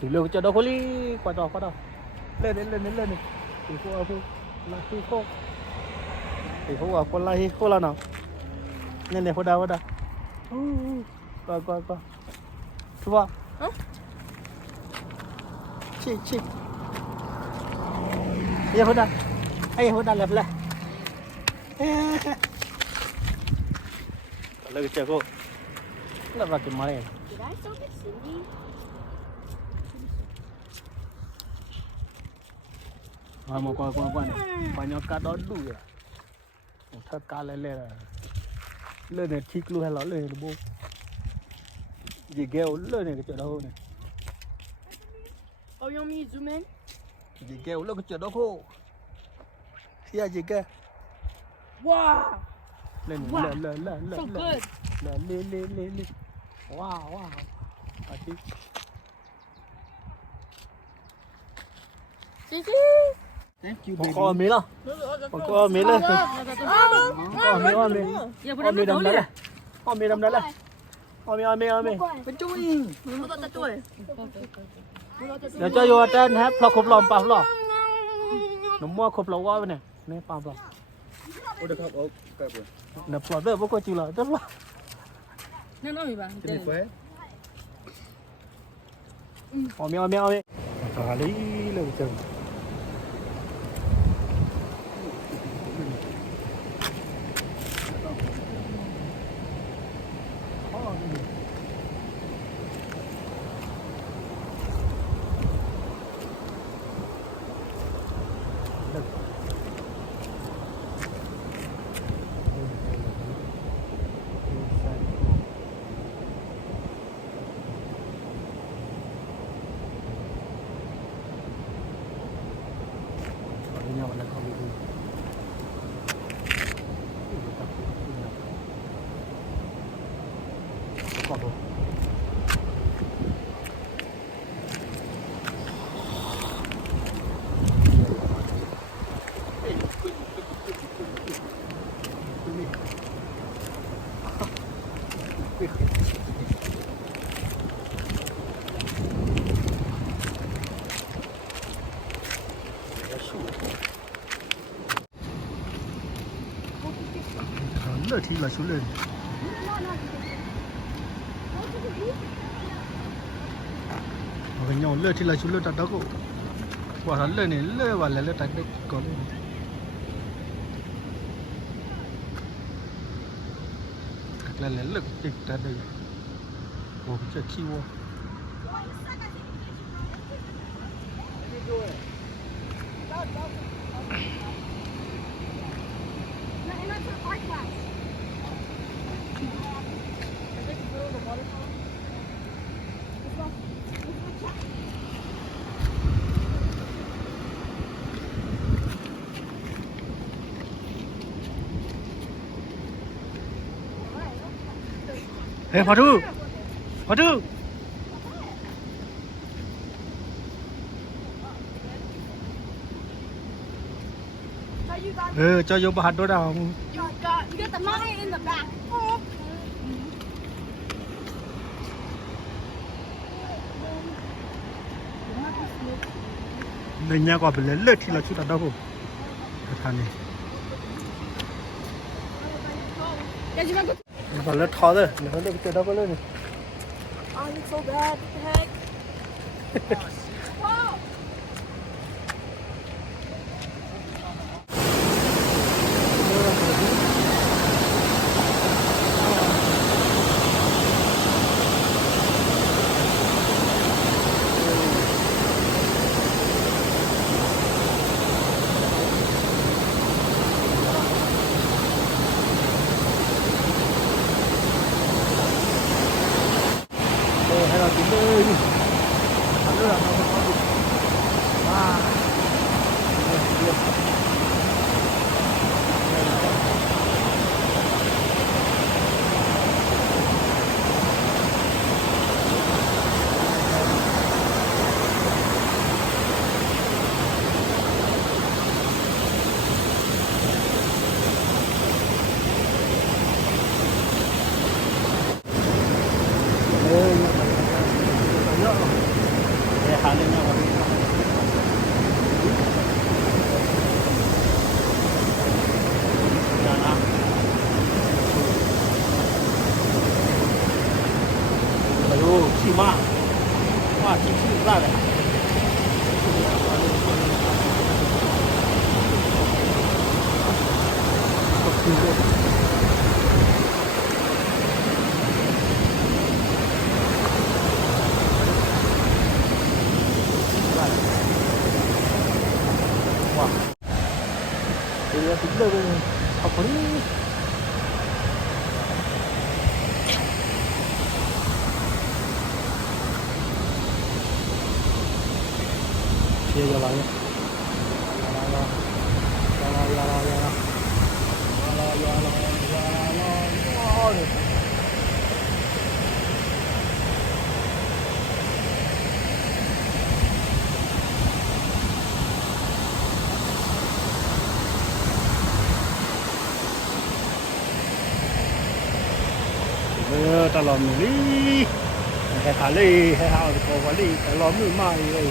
từ lâu cho đâu có đi qua đó lên thì cô con lại cô là nào nên cô đâu qua chú ba chị ai hốt lẹp lại lấy cái cô là vào cái máy Did I still get Cindy? mà qua nhau cá đó đủ rồi thật cá lên này thịt luôn hay là lên bố gì kêu lên này cái chỗ đâu này Oh, you want me to zoom in? gì kêu lên cái chỗ đó cô xia gì kêu Wow! lên So good! lên wow Gigi! Thank you baby có mì đâu có mì lên có mì đâm đấy có mì đâm đấy có mì Cái chui! Mua tao chui! để cho vô trên hết lọc khúc lòm bao lò nó mua khúc lò qua bên này nè bao lò Udah kau kau apa? nè lò đó bố có chịu lò rất lò Nó nói gì bà? Sini kau. mì thả lý lên chừng lỡ thì là xuống lên cái nhau lỡ thì là xuống lên đặt đó cô quả hắn lên này lỡ và lại lỡ đặt đấy có lên là lấy lực dịch ra đây ủa cái chiêu ê Phật thư cho vô hạt đó đâu You got the money in the back. nên nhà qua bên lấy lợt thì là chút đâu không thằng này Guys, you want to go? và lợt thò rồi nó lợt cái đâu có lên Oh, it's so bad. What the heck? Whoa! hay là tính ơi 哇，挺辣的。哇，这个是热的，好不哩？接着来，ตลอดมือนี่ให้หาเลยให้หาเอาตัววันนี้ตลอดมือมาเลย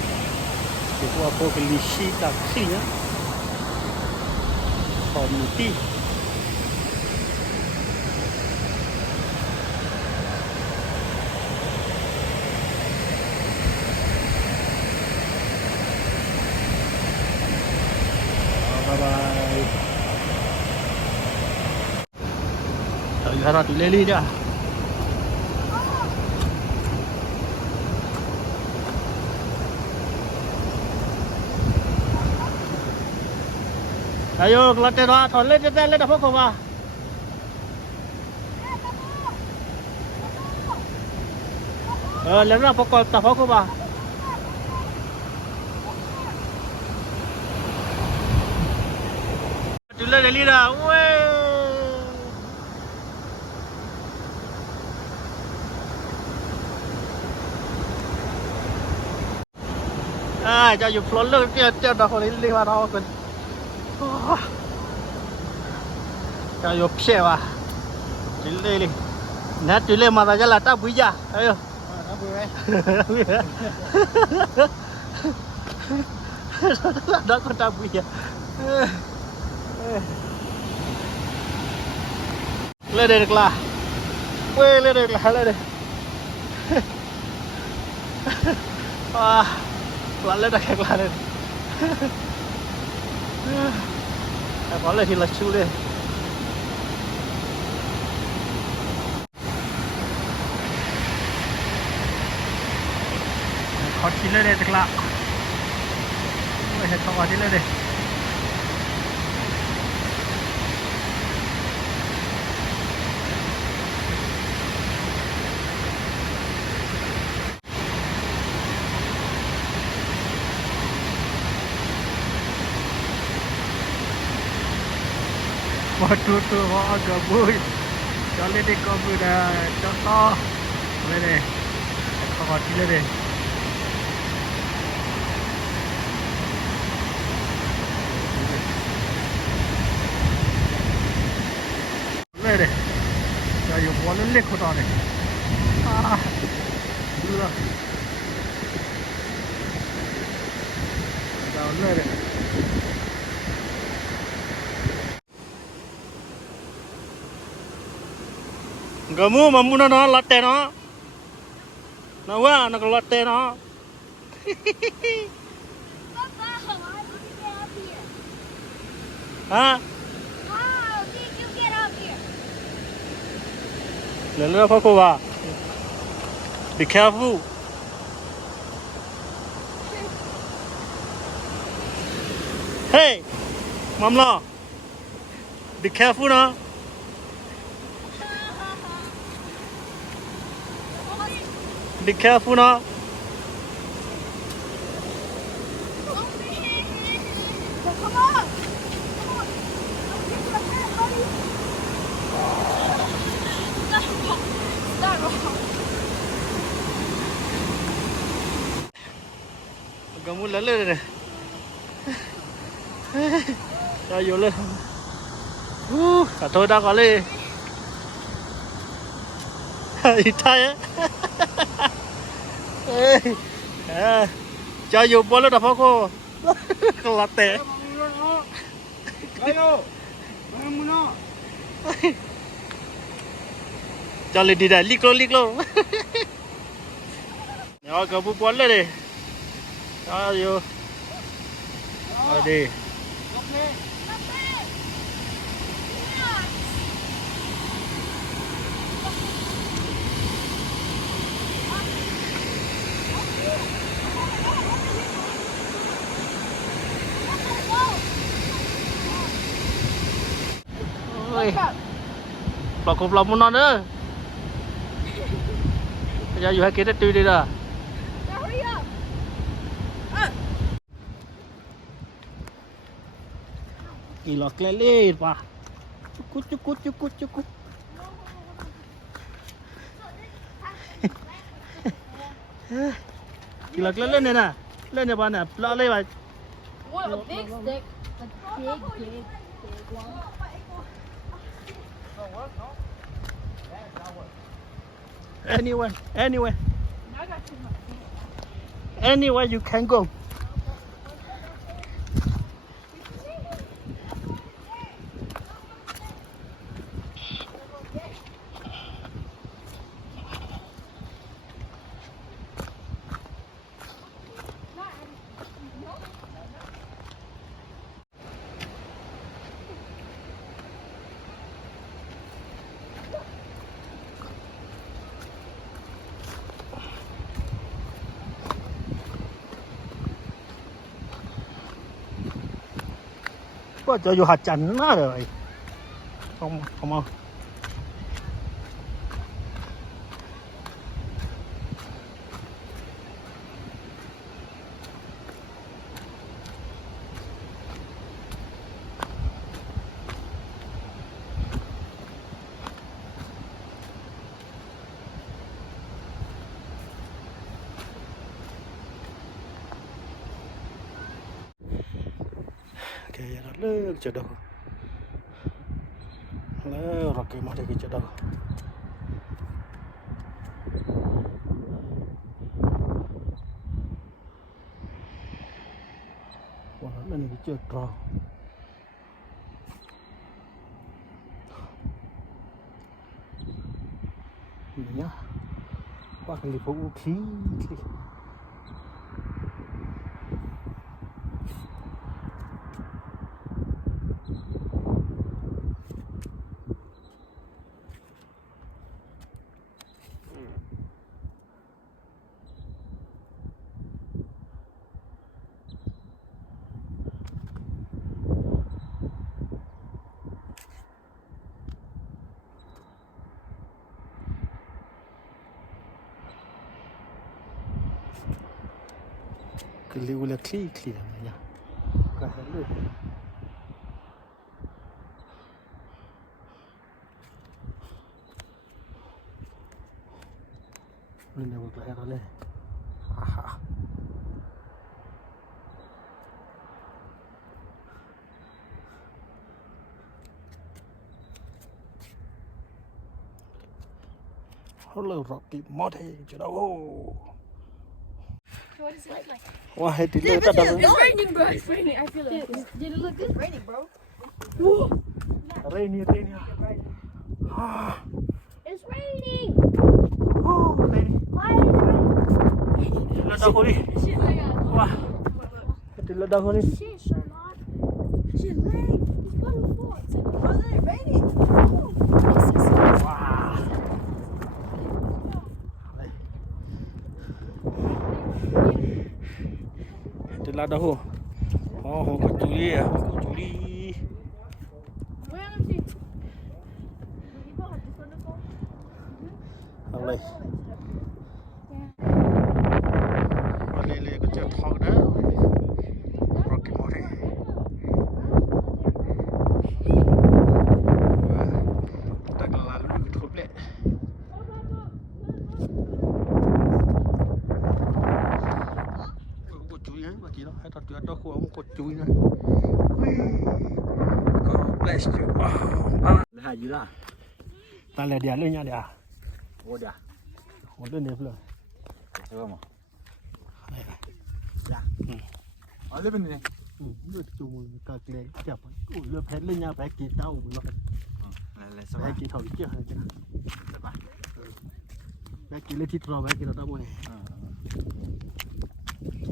เดี๋ยวว่าพวกลิชิตักสิเนี่ยขอมือที่บ๊ายบายเราอยู่ที่ร้านเลลี่จ้ะayo kelatih doa toilet kita lihat apa kau bah lihat apa kau tak apa kau bah dulu dari dah wehจะอยู่พลนเลิกเจ้าดอกคนนี้เรียกว่าดอกกันcho vô xe vào chỉ lên nát chỉ lên mà ta là ta bùi ra ayo đó con ta bùi ra lên đây được là quê lên đây là lên đây lặn lên đây là lên có lời thì là chú đây khó chín lên đây thật lạ phải khó chín lên đây waduh tuh mau agak boy kali ini kopi udah contoh boleh deh khawatir deh boleh deh kayu boleh lek kota deh dulu boleh deh kamu mampu na latte na nawa nak latte na Papa, how did you get up here? ha How did you get up here? lalu apa kau ba be careful hey mamla be careful na be careful na Come on! Come on! Get to the pad, buddy! Start off. kamu lalu deh ya yo le cả thôi đã có lên thay á cho dù bố nó đập phá cô là tệ cho lên đi đây lick lô Rồi cậu bút quấn lên đi. Đó vô. Rồi đi. Ôi. Lọc cục lọc một non nữa. Bây giờ dù hai kia đã tươi đi rồi. Hurry up. Gila kelele pak. Cukup. Gila kelele ni na. Lên nhà bạn nè, lọ lên vậy. Want a big stick? A big one. Anywhere. I got too much. Anywhere you can go. Có cho vô hạt chanh nó rồi. Không không. Kaya lalu jodoh, lalu rakyat mah dia jodoh. Wah, ini jodoh. Ini ya, wah kali bau khí. Cái liu là clear này nha, cái hết luôn. Lên đây một cái đó lên. Hello Rocky Mountain, chỗ đâu? What does it look like? Wah, hết lửa ta đâu? It's raining, bro. It's raining. I feel it. Did it look good? It's raining, bro. Rainy. It's raining. Oh, rainy. Why is it raining? Lửa đâu đi? Shit, I got. Wah, hết lửa đâu đi? Shit, Charlotte. Shit, rain. It's wonderful. It's like, how's it raining? Oh, Wow. Hết lửa đâu? Oh, có chuli à? Có chuli. Where am I? People have this wonderful. Đây. Lên cái chỗ thong đó. Rocky Mountain. Tak lalu gitu plek. Có chuối ấy mà chị đó, hay thật chuyện đó khu ông có chuối này. God bless you. Hai dữ à? Ta là dia lên nha dia. Oh dah. Một lên đẹp rồi. Sao mà? Đây này. Dạ. Ở lên bên này. Được chung cả cái chập. Ui, lượp hết lên nha, phải kịp tao rồi. Là sao Phải vậy? kịp thổi chưa hay chưa? Sao vậy? Phải kịp lên thịt rồi, phải kịp tao mua này.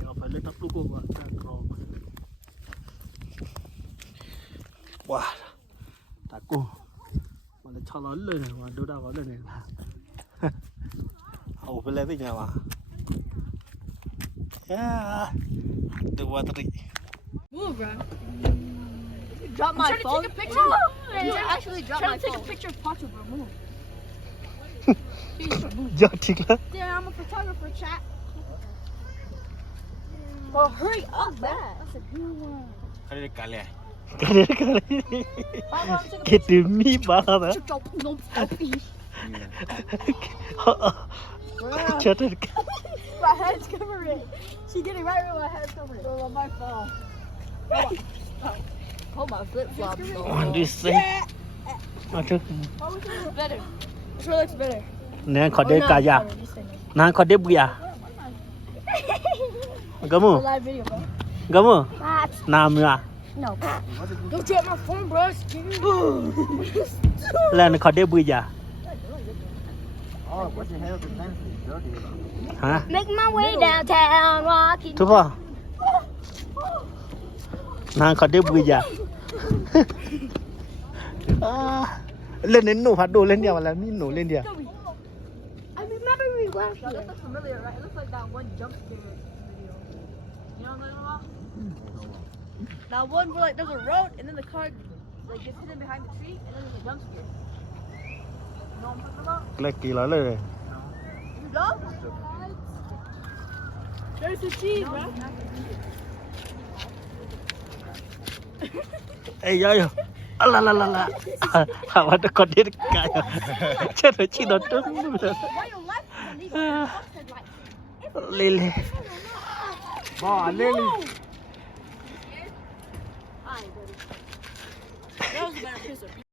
giờ phải lên tóc cô vào ra cò wow ta cô mà lại cho nó lên này mà đâu đâu có lên này là hầu phải lên với nhà mà yeah the water Move, bro. Drop my phone. Take a picture. You actually drop my phone. Take a picture of Pacho, bro. Move. giờ thiệt lắm Yeah, I'm a photographer, chat. Well, hurry up, that's a good one. Kali dia kali. cái tiếng mi ba đó chết rồi My head's covering. She's getting right where my head's covering. It's on my phone. Hold my flip flops though. on this thing mà trước Which one looks better? Which one looks better? nè khó để cả ya nè khó để bùi à gamu Live video, bro. gamu What? nam ya No. Don't drop my phone, bro. It's scary. lên khó để bùi à Oh, what the hell is that? Dirty. hả Make my way downtown, walking. đúng không nè khó để bùi à lên đến nổ phát đồ lên đèo là mi nổ lên đèo I remember we were here. That looks familiar, right? It looks like that one jump scare video. You know what I'm talking about? That one where like there's a road and then the car like gets hidden behind the tree and then there's a jump scare. You know what I'm talking about? là kỳ lắm rồi You go? There's the cheese, bro. ê ơi la la la la mà nó còn đến cả chết rồi chị nó trúng Why your left hand leave your headlight? lên lên Bỏ lên đi. Hi, buddy. That was a better picture.